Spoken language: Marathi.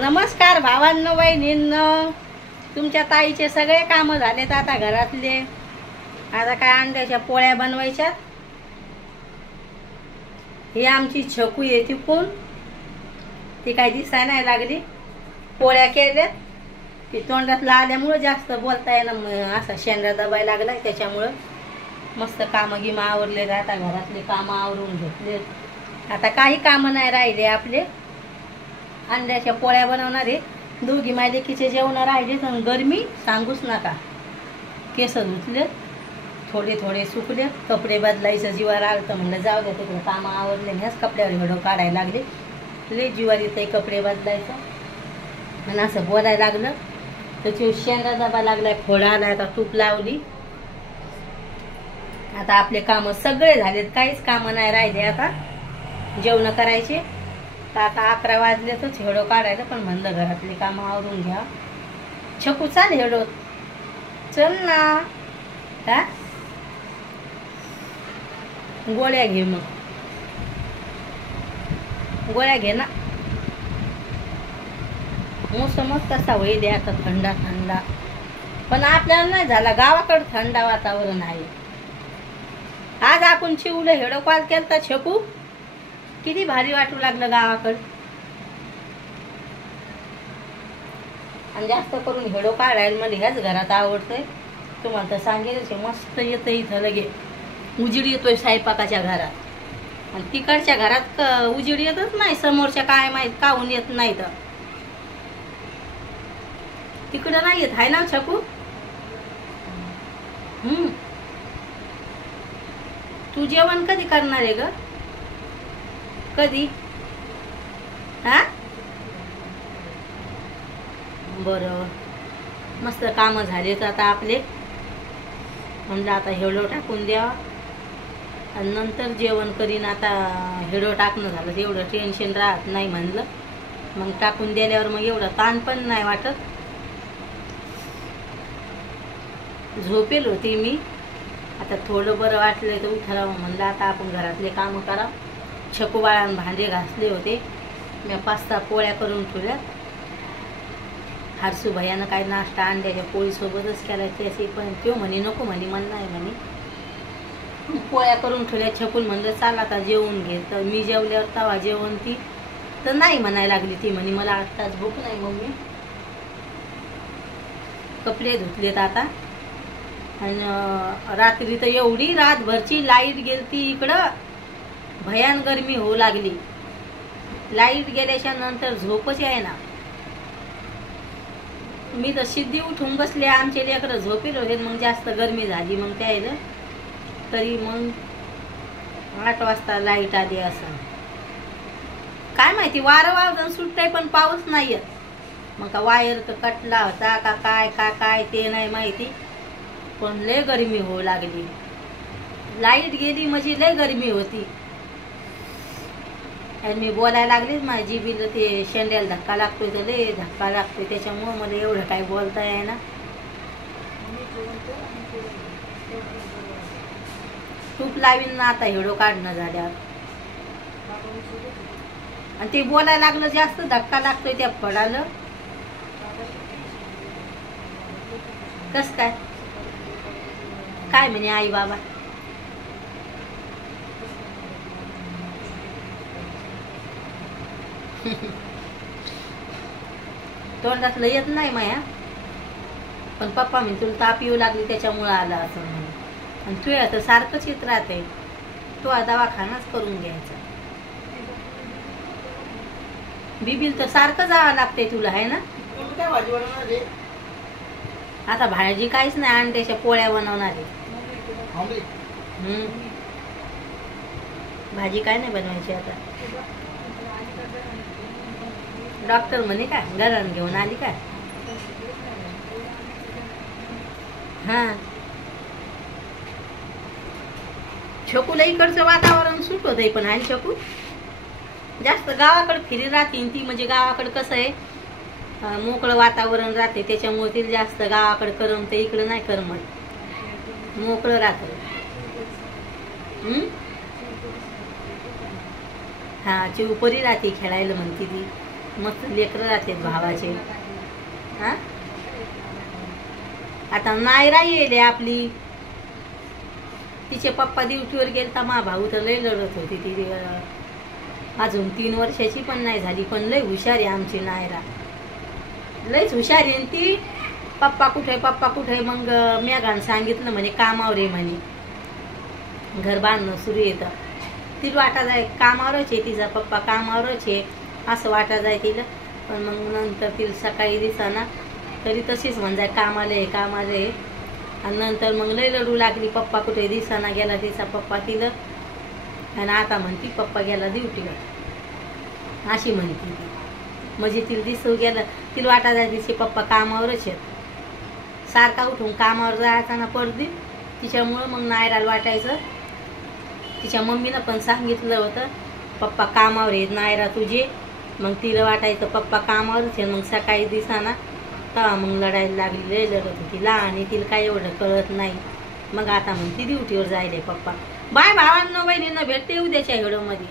नमस्कार भावांनो बहिणींनो, तुमच्या ताईचे सगळे काम झालेत आता घरातले. आता काय अंड्याच्या पोळ्या बनवायच्या. ही आमची छकू आहे तिकून, ती काय दिसाय नाही लागली. पोळ्या केल्यात, ती तोंडात आल्यामुळे जास्त बोलता येणं, असा शेंडा दबायला लागलाय त्याच्यामुळं. मस्त कामं गिमं आवरलेत, आता घरातले कामं आवरून घेतलेत. आता काही कामं नाही राहिले आपले. अंड्याच्या पोळ्या बनवणारे दोघी मायलेकीचे जेवण राहिले. तर गरमी सांगूच नका. केस धुतले, थोडे थोडे सुकले. कपडे बदलायचं जीवार आलं तर म्हणलं जाऊ द्या, तिकडे कामं आवरले. ह्याच कपड्यावर व्हिडिओ काढायला लागले. लय जीवार येते कपडे बदलायचं. आणि असं बोलायला लागलं त्याची शेंगा डबा लागलाय, फोडा आलाय. आता तूप लावली. आता आपले कामं सगळे झालेत, काहीच कामं नाही राहिले. आता जेवण करायचे. तर आता 11 वाजले तर हेडो काढायला, पण म्हणलं घरातली कामं आवरून घ्या. छकू चाल हेडो, चल ना. हा गोळ्या घे, मग गोळ्या घे ना. मोसमच तसा होईल आता, थंडा थंडा. पण आपल्याला नाही झाला, गावाकडे थंड वातावरण आहे. आज आपण चिवलं हेडो कॉल केलता छकू, किती भारी वाटू लागलं गावाकडं. आणि जास्त करून हेडो काढायला मला ह्याच घरात आवडतंय. तुम्हाला तर सांगेलच, मस्त येतं इथं लगे उजेड येतोय स्वयंपाकाच्या घरात. आणि तिकडच्या घरात उजेड येतच नाही. समोरच्या काय माहित काहून येत नाही. तर तिकडं नाही येत आहे ना छकू. तू जेवण कधी करणार आहे ग? कधी? हा बरं, मस्त कामं झालेत आता आपले. म्हणलं आता हेडो टाकून द्यावा आणि नंतर जेवण करीन. आता हेडो टाकणं झालं तर एवढं टेन्शन राहत नाही. म्हणलं मग टाकून दिल्यावर मग एवढं ताण पण नाही वाटत. झोपेल होते मी, आता थोडं बरं वाटलं तर उठावं. म्हणलं आता आपण घरातले कामं करा. छकू बाळानं भांडे घासले होते, मी 5-6 पोळ्या करून ठेवल्या. हरसू भैयानं काय नाश्ता अंड्याच्या पोळीसोबतच केला त्याची, पण तो म्हणे नको, म्हणे मन नाही म्हणे. पोळ्या करून ठेवल्या. छकून म्हणलं चाल आता जेवून घे. तर मी जेवल्यावर तवा जेवण ती तर नाही म्हणायला लागली. ती म्हणे मला आत्ताच भूक नाही मम्मी. कपडे धुतलेत आता. आणि रात्री तर एवढी रातभरची लाईट गेलती इकडं, भयान गरमी होऊ लागली. लाईट गेल्याच्या नंतर झोपच आहे ना. मी तर सिद्धी उठून बसले. आमचे लेकरं झोपेल होते. मग जास्त गरमी झाली. मग त्याला तरी मग 8 वाजता लाईट आली. असं काय माहिती, वारं वाजून सुटतंय पण पाऊस नाही येत. मग का वायर तर कटला होता का काय ते नाही माहिती. पण लय गरमी होऊ लागली. लाईट गेली म्हणजे लय गरमी होती. आणि मी बोलायला लागलीच, माझी बिल ते शेंड्याला धक्का लागतोय तर लय धक्का लागतोय. त्याच्यामुळं मला एवढं काही बोलता येईना. तूप लावीन ना आता हेडो काढणं झाल्यावर. आणि ते बोलायला लागलं जास्त धक्का लागतोय त्या फळाला. कस काय म्हणे आई बाबा? तोंडातलं येत नाही माया. पण पप्पा मी तुला ताप येऊ लागली त्याच्यामुळं आला असं म्हणून. आणि तू आता सारखंच येत राहते. तो दवाखानाच करून घ्यायचा. बिबिल तर सारखं जावं लागते तुला, आहे ना. आता भाजी काहीच नाही, अंड्याच्या पोळ्या बनवणार आहे. भाजी काय नाही बनवायची आता. डॉक्टर म्हणे का घरान घेऊन आली का? हा, छकूला इकडचं वातावरण सुट होतंय. पण आणि छकू जास्त गावाकडे फिरी राहते ती. म्हणजे गावाकडे कसं आहे, मोकळं वातावरण राहते. त्याच्यामुळे तिला जास्त गावाकडे करमत. इकडं नाही करमत. मोकळं राहत. हा चिवपरी राहते खेळायला म्हणते ती. मस्त लेकरं राहतात भावाचे. हा आता नायरा येले आपली, तिचे पप्पा ड्युटीवर गेलता. मा भाऊ तर लय लढत होती. ती अजून 3 वर्षाची पण नाही झाली, पण लय हुशार आहे आमची नायरा, लयच हुशार आहे ती. पप्पा कुठे पप्पा कुठे, मग मेघान सांगितलं म्हणे कामावर आहे म्हणे, घर बांधणं सुरू येतं. तिला वाटा जाय कामावरच आहे, तिचा पप्पा कामावरच आहे असं वाटा जाय तिला. पण मग नंतर तिला सकाळी दिसाना तरी तशीच म्हणजे कामाला आहे कामाला आहे. आणि नंतर मग लय लढू लागली, पप्पा कुठे दिसाना गेला तिचा पप्पा तिला. आणि आता म्हणती पप्पा गेला ड्युटीवर अशी म्हणती ती. म्हणजे तिला दिसू गेलं, तिला वाटा जाय तिचे पप्पा कामावरच आहेत. सारखा उठून कामावर जायचा ना पडदी, तिच्यामुळं मग नायराला वाटायचं. तिच्या मम्मीनं पण सांगितलं होतं पप्पा कामावर आहेत नायरा तुझे. मग तिला वाटायचं पप्पा कामावरच आहे. मग सकाळी दिसाना तेव्हा मग लढायला लागली, लय लढत होती. लहान आहे, तिला काही एवढं कळत नाही. मग आता म्हणती ड्युटीवर जायले पप्पा. बाय भावांनो बहिणींनो, भेटते उद्याच्या व्हिडिओमध्ये.